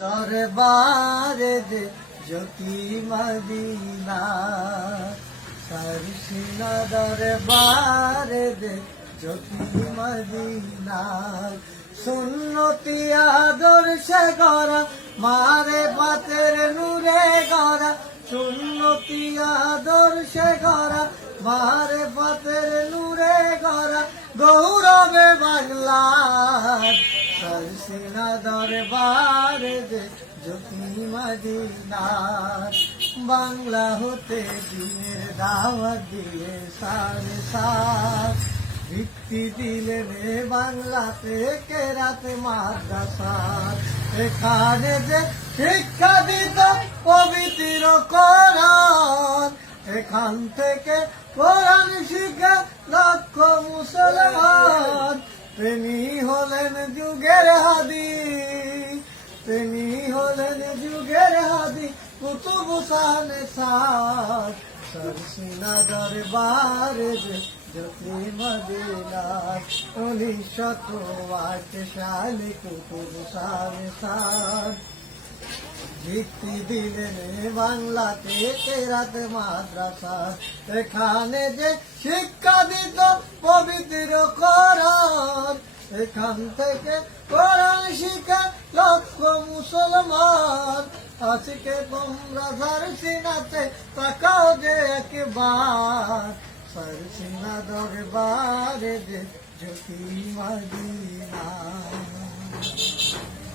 দরবারে দে জ্যোতি মদিনা সরসিনা দরবারে দে জ্যোতি মদিনা সুন্নতি আদর্শে গড়া মারে পাতের নূরে গড়া সুন্নতি আদর্শে গড়া মারে পাতের নূরে গড়া গৌরবে বাংলার সরসিনা দরবারে দে জ্যোতি মদিনার বাংলা হতে দিনের দাওয়াত দিয়ে সারে সার ভিত্তি দিলেন বাংলাতে কেরাত মাদ্রাসা এখানে যে শিক্ষা দিত পবিত্র কোরআন এখান থেকে কোরআন শিখে লক্ষ মুসলমান তিনি হলেন যুগের হাদি তিনি হলেন যুগের হাদি কুতুব শানে সার সরসিনা দরবারে দে জ্যোতি মদিনার 1908 সালে কুতুব শানে সার ভিত্তি দিলেন বাংলাতে কেরাত মাদ্রাসা এখানে যে শিক্ষা দিত পবিত্র কোরআন এখান থেকে কোরআন শিখে লক্ষ মুসলমান আজকে তোমরা সরসিনাতে তাকাও যে একবার সরসিনা দরবারে দে জ্যোতি মদিনা।